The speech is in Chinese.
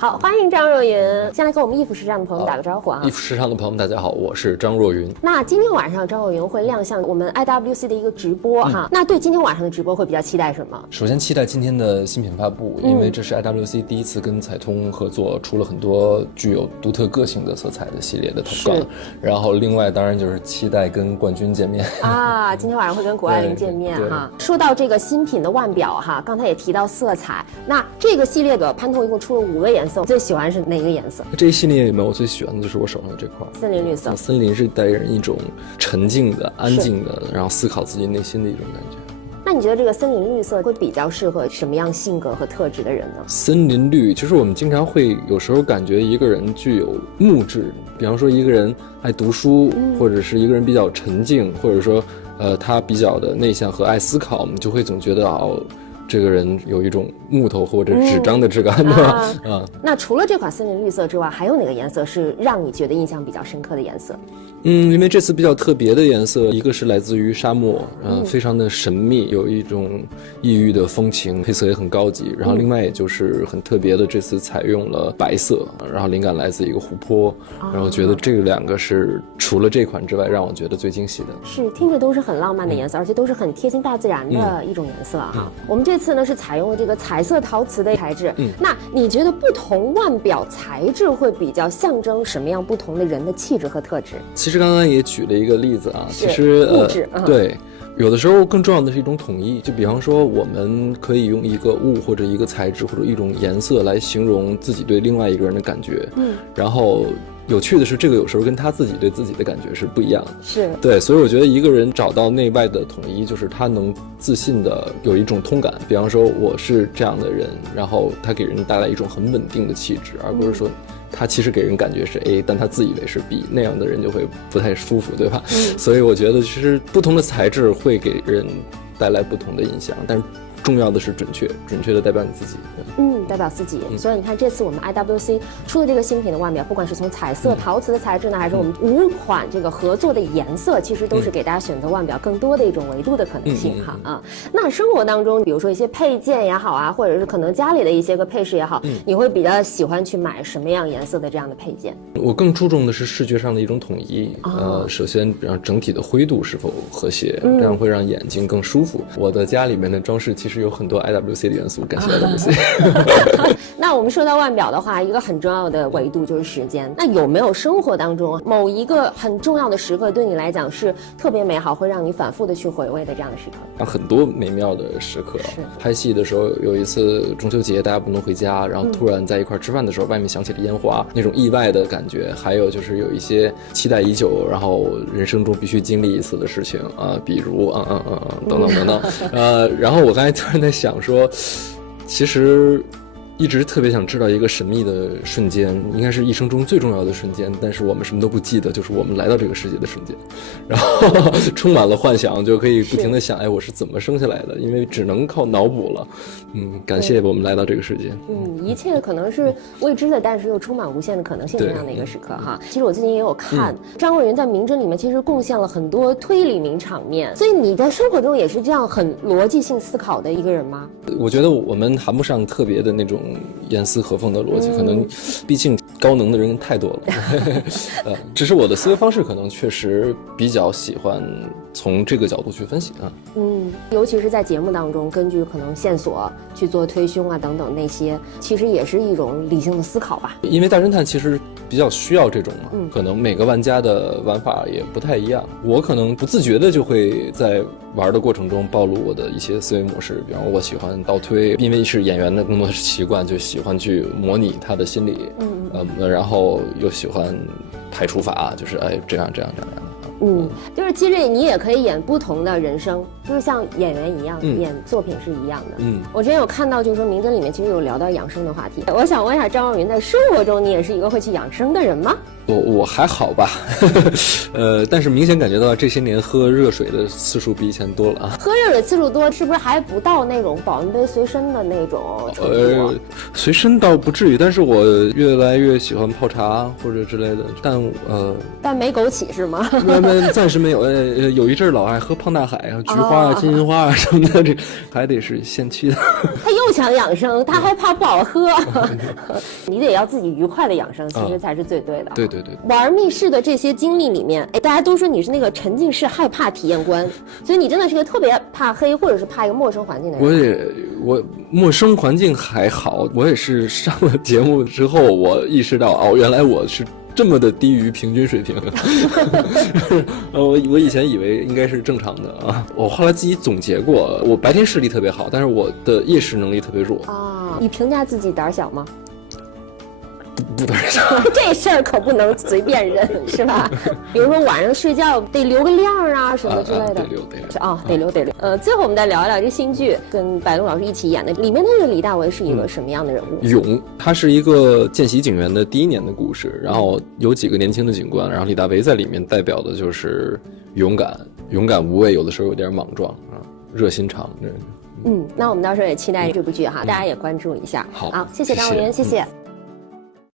好，欢迎张若昀，先来跟我们易服时尚的朋友们打个招呼啊！易服时尚的朋友们，大家好，我是张若昀。那今天晚上张若昀会亮相我们 IWC 的一个直播哈。那对今天晚上的直播会比较期待什么？首先期待今天的新品发布，因为这是 IWC 第一次跟彩通合作，出了很多具有独特个性的色彩的系列的头杠。然后另外当然就是期待跟冠军见面啊，今天晚上会跟谷爱凌见面哈。说到这个新品的腕表哈，刚才也提到色彩，那这个系列的潘通一共出了5个颜色，最喜欢是哪个颜色？这一系列里面我最喜欢的就是我手上的这块森林绿色。森林是带人一种沉静的、安静的，然后思考自己内心的一种感觉。那你觉得这个森林绿色会比较适合什么样性格和特质的人呢？森林绿就是我们经常会有时候感觉一个人具有木质，比方说一个人爱读书，或者是一个人比较沉静，或者说他比较的内向和爱思考，我们就会总觉得这个人有一种木头或者纸张的质感，对吧？那除了这款森林绿色之外，还有哪个颜色是让你觉得印象比较深刻的颜色？因为这次比较特别的颜色，一个是来自于沙漠，非常的神秘，有一种异域的风情，配色也很高级。然后另外也就是很特别的，这次采用了白色，然后灵感来自一个湖泊，然后觉得这2个是除了这款之外让我觉得最惊喜的。是，听着都是很浪漫的颜色，而且都是很贴近大自然的一种颜色哈。我们这次呢是采用了这个彩色陶瓷的材质，那你觉得不同腕表材质会比较象征什么样不同的人的气质和特质？其实刚刚也举了一个例子啊，其实物质，对，有的时候更重要的是一种统一。就比方说，我们可以用一个物或者一个材质或者一种颜色来形容自己对另外一个人的感觉，然后有趣的是，这个有时候跟他自己对自己的感觉是不一样的。是对，所以我觉得一个人找到内外的统一，就是他能自信的有一种通感。比方说，我是这样的人，然后他给人带来一种很稳定的气质，而不是说他其实给人感觉是 A， 但他自以为是 B， 那样的人就会不太舒服，对吧？所以我觉得其实不同的材质会给人带来不同的印象，但是重要的是准确的代表你自己。代表自己。所以你看，这次我们 IWC 出的这个新品的腕表，不管是从彩色陶瓷的材质呢，还是我们5款这个合作的颜色，其实都是给大家选择腕表更多的一种维度的可能性哈。那生活当中，比如说一些配件也好啊，或者是可能家里的一些个配饰也好，你会比较喜欢去买什么样颜色的这样的配件？我更注重的是视觉上的一种统一。首先让整体的灰度是否和谐，这样会让眼睛更舒服。我的家里面的装饰其实有很多 IWC 的元素，感谢 IWC。那我们说到腕表的话，一个很重要的维度就是时间。那有没有生活当中某一个很重要的时刻，对你来讲是特别美好，会让你反复的去回味的这样的时刻？很多美妙的时刻。拍戏的时候，有一次中秋节大家不能回家，然后突然在一块吃饭的时候，外面响起了烟花，那种意外的感觉。还有就是有一些期待已久，然后人生中必须经历一次的事情啊，比如等等等等。然后我刚才突然在想说，其实一直特别想知道一个神秘的瞬间，应该是一生中最重要的瞬间，但是我们什么都不记得，就是我们来到这个世界的瞬间，然后充满了幻想，就可以不停地想，我是怎么生下来的？因为只能靠脑补了。感谢我们来到这个世界。一切可能是未知的，但是又充满无限的可能性这样的一个时刻哈。其实我最近也有看张若昀在《名侦》里面，其实贡献了很多推理名场面，所以你在生活中也是这样很逻辑性思考的一个人吗？我觉得我们谈不上特别的那种严丝合缝的逻辑，可能毕竟高能的人太多了。只是我的思维方式可能确实比较喜欢从这个角度去分析啊。尤其是在节目当中，根据可能线索去做推凶啊等等那些，其实也是一种理性的思考吧。因为大侦探其实比较需要这种嘛，可能每个玩家的玩法也不太一样。我可能不自觉的就会在玩的过程中暴露我的一些思维模式，比方我喜欢倒推，因为是演员的工作习惯，就喜欢去模拟他的心理，然后又喜欢排除法，就是这样。就是其实你也可以演不同的人生，就是像演员一样，演作品是一样的。我之前有看到，就是说《名侦》里面其实有聊到养生的话题。我想问一下张若昀，在生活中你也是一个会去养生的人吗？我还好吧，但是明显感觉到这些年喝热水的次数比以前多了啊。喝热水次数多，是不是还不到那种保温杯随身的那种程度？随身倒不至于，但是我越来越喜欢泡茶或者之类的，但没枸杞是吗？暂时没有。有一阵老爱喝胖大海啊、菊花啊、金银花啊什么的，这还得是限期的。他又想养生，他还怕不好喝。你得要自己愉快的养生，其实才是最对的。对对对。玩密室的这些经历里面，哎，大家都说你是那个沉浸式害怕体验官，所以你真的是个特别怕黑或者是怕一个陌生环境的人。我陌生环境还好，我也是上了节目之后，我意识到哦，原来我是这么的低于平均水平。我以前以为应该是正常的啊，我后来自己总结过，我白天视力特别好，但是我的夜视能力特别弱。你评价自己胆小吗？不胆小。这事儿可不能随便认，是吧？比如说晚上睡觉得留个亮啊什么之类的。得留。得留。最后我们再聊一聊这新剧，跟白鹿老师一起演的，里面的这个李大为是一个什么样的人物？勇，他是一个见习警员的第1年的故事，然后有几个年轻的警官，然后李大为在里面代表的就是勇敢无畏，有的时候有点莽撞啊，热心肠。那我们到时候也期待这部剧哈，大家也关注一下。好，谢谢张文元，谢谢。